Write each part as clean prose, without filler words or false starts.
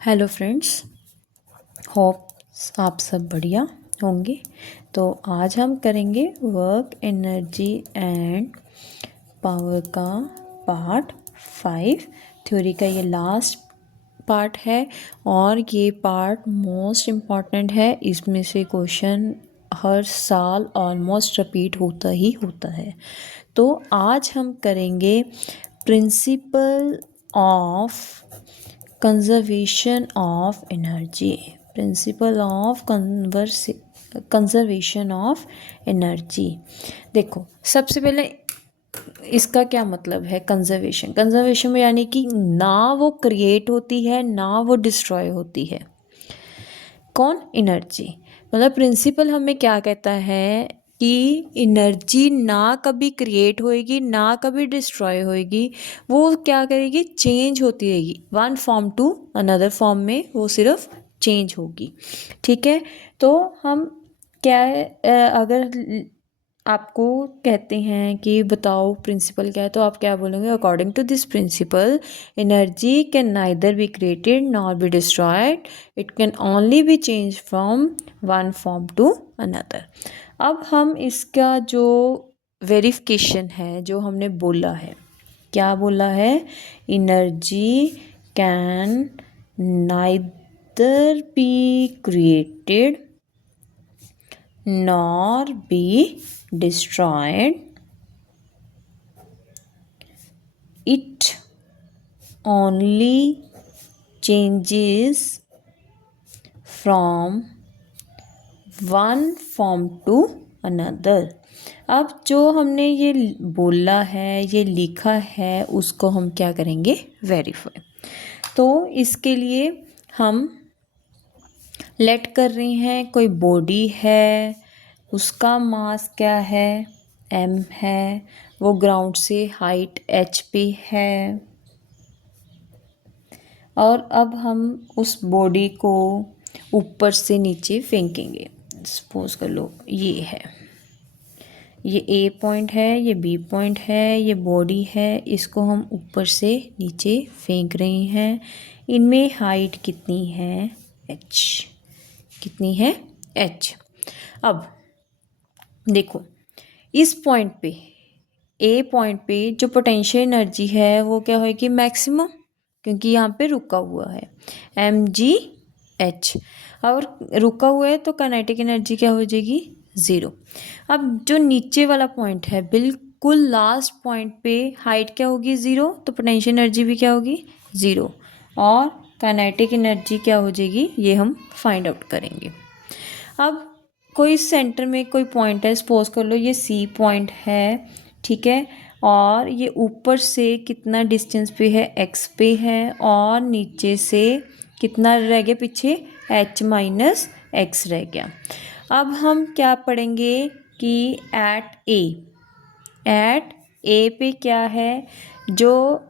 Hello friends, hope आप सब बढ़िया होंगे। तो आज हम करेंगे वर्क, एनर्जी एंड पावर का पार्ट 5। थ्योरी का ये लास्ट पार्ट है और ये पार्ट मोस्ट इम्पॉर्टेंट है। इसमें से क्वेश्चन हर साल ऑलमोस्ट रिपीट होता है। तो आज हम करेंगे principle of conservation of energy. Principle of conservation of energy. देखो, सबसे पहले इसका क्या मतलब है। कंजर्वेशन कंजर्वेशन में यानी कि ना वो क्रिएट होती है ना वो डिस्ट्रॉय होती है। कौन? एनर्जी। मतलब प्रिंसिपल हमें क्या कहता है कि एनर्जी ना कभी क्रिएट होएगी ना कभी डिस्ट्रॉय होएगी। वो क्या करेगी? चेंज होती रहेगी one form to another form में, वो सिर्फ चेंज होगी। ठीक है। तो हम क्या है, अगर आपको कहते हैं कि बताओ प्रिंसिपल क्या है, तो आप क्या बोलेंगे? According to this principle energy can neither be created nor be destroyed, it can only be change from one form to another. अब हम इसका जो वेरिफिकेशन है, जो हमने बोला है, क्या बोला है? Energy can neither be created nor be destroyed, it only changes from one form to another। अब जो हमने ये बोला है, ये लिखा है, उसको हम क्या करेंगे? वेरीफाई। तो इसके लिए हम लेट कर रहे हैं, कोई बॉडी है, उसका मास क्या है? m है, वो ग्राउंड से हाइट h पे है। और अब हम उस बॉडी को ऊपर से नीचे फेंकेंगे। सपोज कर लो ये है, ये A पॉइंट है, ये B पॉइंट है, ये बॉडी है, इसको हम ऊपर से नीचे फेंक रहे हैं। इनमें हाइट कितनी है? h। कितनी है? h। अब देखो, इस पॉइंट पे, ए पॉइंट पे जो पोटेंशियल एनर्जी है वो क्या होगी? मैक्सिमम, क्योंकि यहाँ पे रुका हुआ है mgh। और रुका हुआ है तो काइनेटिक एनर्जी क्या हो जाएगी? ज़ीरो। अब जो नीचे वाला पॉइंट है, बिल्कुल लास्ट पॉइंट पे हाइट क्या होगी? ज़ीरो, तो पोटेंशियल एनर्जी भी क्या होगी? ज़ीरो। और काइनेटिक एनर्जी क्या हो जाएगी? ये हम फाइंड आउट करेंगे। अब कोई सेंटर में कोई पॉइंट है, सपोज कर लो ये C पॉइंट है, ठीक है। और ये ऊपर से कितना डिस्टेंस पे है? x पे है। और नीचे से कितना रह गया पीछे? h माइनस x रह गया। अब हम क्या पढ़ेंगे कि एट ए पे क्या है? जो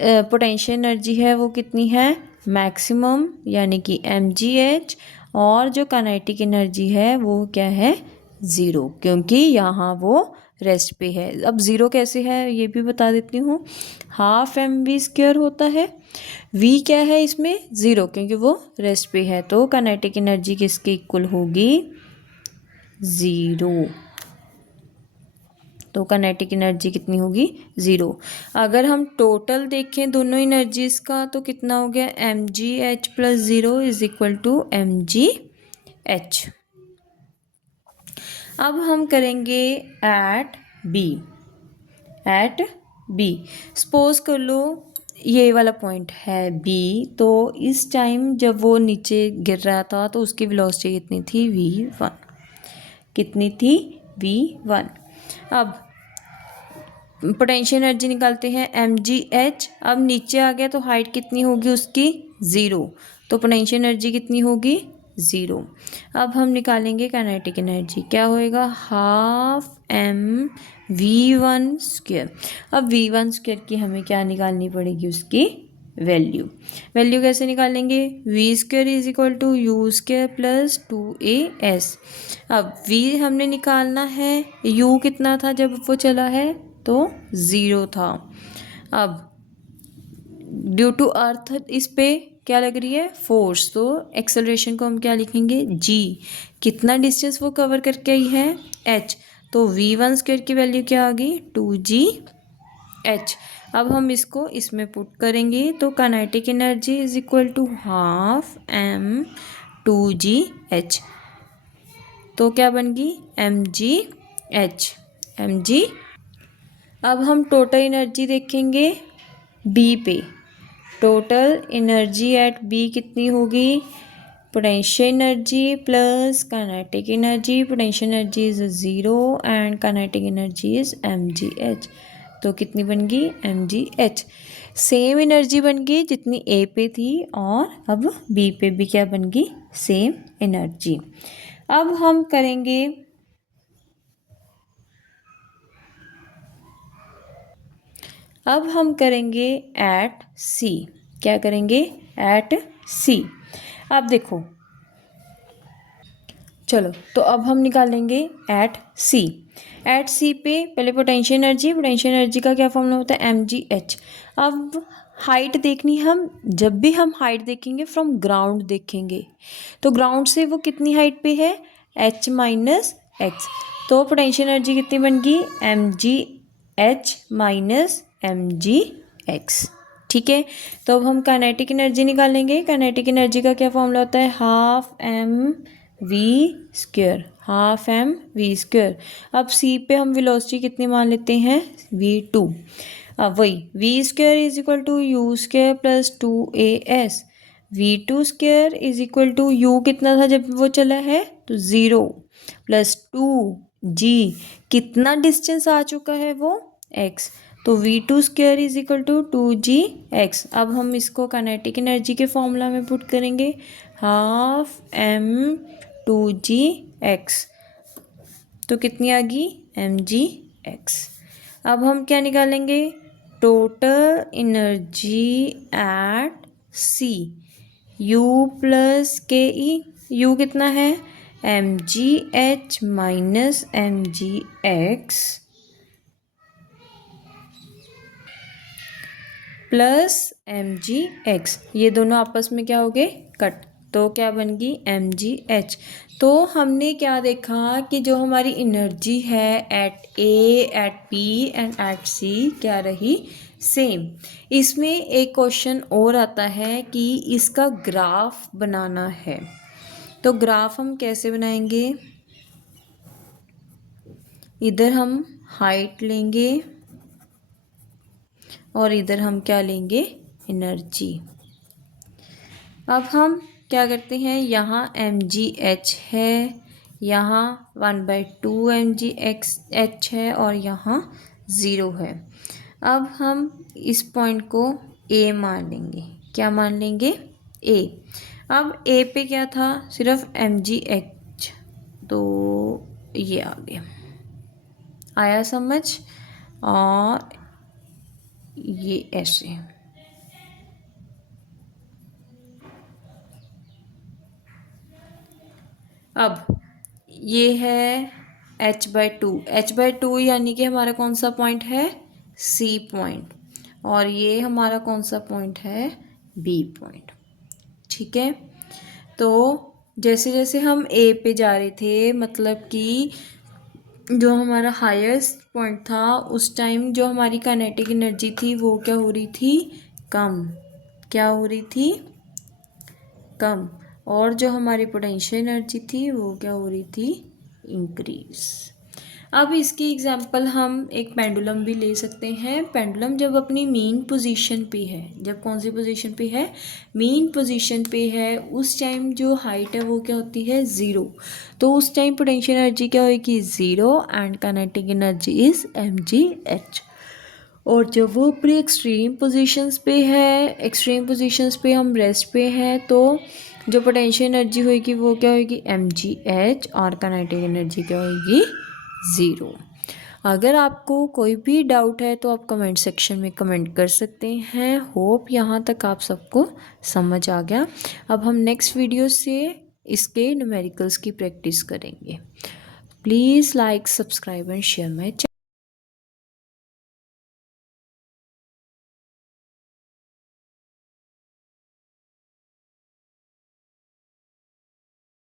पोटेंशियल एनर्जी है वो कितनी है? मैक्सिमम, यानी कि mgh। और जो काइनेटिक एनर्जी है वो क्या है? ज़ीरो, क्योंकि यहाँ वो रेस्ट पे है। अब ज़ीरो कैसे है ये भी बता देती हूँ। हाफ mv² होता है। v क्या है इसमें? ज़ीरो, क्योंकि वो रेस्ट पे है। तो काइनेटिक एनर्जी किसके इक्वल होगी? ज़ीरो। तो काइनेटिक एनर्जी कितनी होगी? ज़ीरो। अगर हम टोटल देखें दोनों एनर्जीज़ का तो कितना हो गया? mgh plus zero is equal to mgh। अब हम करेंगे एट बी। सपोज कर लो ये वाला पॉइंट है B। तो इस टाइम जब वो नीचे गिर रहा था तो उसकी वेलोसिटी कितनी थी? v1। कितनी थी? v1। अब पोटेंशियल एनर्जी निकालते हैं mgh। अब नीचे आ गया तो हाइट कितनी होगी उसकी? ज़ीरो। तो पोटेंशियल एनर्जी कितनी होगी? ज़ीरो। अब हम निकालेंगे काइनेटिक एनर्जी, क्या होएगा? Half mv1²। अब v1² की हमें क्या निकालनी पड़ेगी? उसकी वैल्यू कैसे निकालेंगे? v² is equal to u² plus 2as। अब v हमने निकालना है, u कितना था जब वो चला है? तो ज़ीरो था। अब ड्यू टू अर्थ इस पे क्या लग रही है, फोर्स। तो एक्सेलरेशन को हम क्या लिखेंगे, जी। कितना डिस्टेंस वो कवर करके आई है, एच। तो v1² की वैल्यू क्या आ गई, 2gh। अब हम इसको इसमें पुट करेंगे तो kinetic energy is equal to half m 2gh। तो क्या बन गई, mgh, mg। अब हम टोटल एनर्जी देखेंगे बी पे। टोटल एनर्जी एट बी कितनी होगी, potential energy plus kinetic energy. Potential energy is 0 and kinetic energy is mgh। तो कितनी बन गई, mgh। सेम एनर्जी बन गई जितनी ए पे थी, और अब बी पे भी क्या बन गई, सेम एनर्जी। अब हम करेंगे एट सी। क्या करेंगे, एट सी। अब देखो, चलो तो अब हम निकालेंगे एट सी। एट सी पे पहले पोटेंशियल एनर्जी का क्या फॉर्मूला होता है, mgh। अब हाइट देखनी, हम जब भी हम हाइट देखेंगे फ्रॉम ग्राउंड देखेंगे, तो ग्राउंड से वो कितनी हाइट पे है, h माइनस एक्स। तो पोटेंशियल एनर्जी कितनी बन गई, mgh माइनस mgx। ठीक है। तो अब हम काइनेटिक एनर्जी निकालेंगे। काइनेटिक एनर्जी का क्या फॉर्मूला होता है, हाफ mv², हाफ mv²। अब सी पे हम वेलोसिटी कितनी मान लेते हैं, v2। अब वही v² is equal to u² plus 2as। v2² is equal to u कितना था जब वो चला है, तो 0 प्लस 2g। कितना डिस्टेंस आ चुका है वो, x। तो v2² is equal to 2gx। अब हम इसको काइनेटिक एनर्जी के फॉर्मूला में पुट करेंगे, हाफ m2gx। तो कितनी आ गई, mgx। अब हम क्या निकालेंगे, total energy at C, u plus K E. u कितना है, mgh minus mgx plus mgx। ये दोनों आपस में क्या हो गए, कट। तो क्या बन गई, mgh। तो हमने क्या देखा कि जो हमारी एनर्जी है at A, at B and at C क्या रही, सेम। इसमें एक क्वेश्चन और आता है कि इसका ग्राफ बनाना है। तो ग्राफ हम कैसे बनाएंगे, इधर हम हाइट लेंगे और इधर हम क्या लेंगे, एनर्जी। अब हम क्या करते हैं, यहाँ mgh है, यहाँ 1/2 mgh है और यहाँ 0 है। अब हम इस पॉइंट को A मान लेंगे। क्या मान लेंगे, A। अब A पे क्या था, सिर्फ mgh। तो ये आ गया, आया समझ। और ये ऐसे, अब ये है h/2 यानी कि हमारा कौन सा पॉइंट है, C पॉइंट। और ये हमारा कौन सा पॉइंट है, B पॉइंट। ठीक है। तो जैसे जैसे हम A पे जा रहे थे, मतलब कि जो हमारा हाईएस्ट पॉइंट था उस टाइम जो हमारी काइनेटिक एनर्जी थी वो क्या हो रही थी, कम। क्या हो रही थी, कम। और जो हमारी पोटेंशियल एनर्जी थी वो क्या हो रही थी, इंक्रीज। अब इसकी एग्जांपल हम एक पेंडुलम भी ले सकते हैं। पेंडुलम जब अपनी मीन पोजीशन पे है, जब कौन सी पोजीशन पे है, मीन पोजीशन पे है, उस टाइम जो हाइट है वो क्या होती है, 0। तो उस टाइम पोटेंशियल एनर्जी क्या होगी, 0 and kinetic energy is mgh। और जब वो अपनी एक्सट्रीम पोजीशंस पे है, एक्सट्रीम पोजीशंस पे हम रेस्ट पे हैं, तो जो पोटेंशियल एनर्जी होगी वो क्या होगी, mgh। और काइनेटिक एनर्जी क्या होगी, 0। अगर आपको कोई भी डाउट है तो आप कमेंट सेक्शन में कमेंट कर सकते हैं। होप यहाँ तक आप सबको समझ आ गया। अब हम नेक्स्ट वीडियो से इसके न्यूमेरिकल्स की प्रैक्टिस करेंगे। Please like, subscribe and share my channel.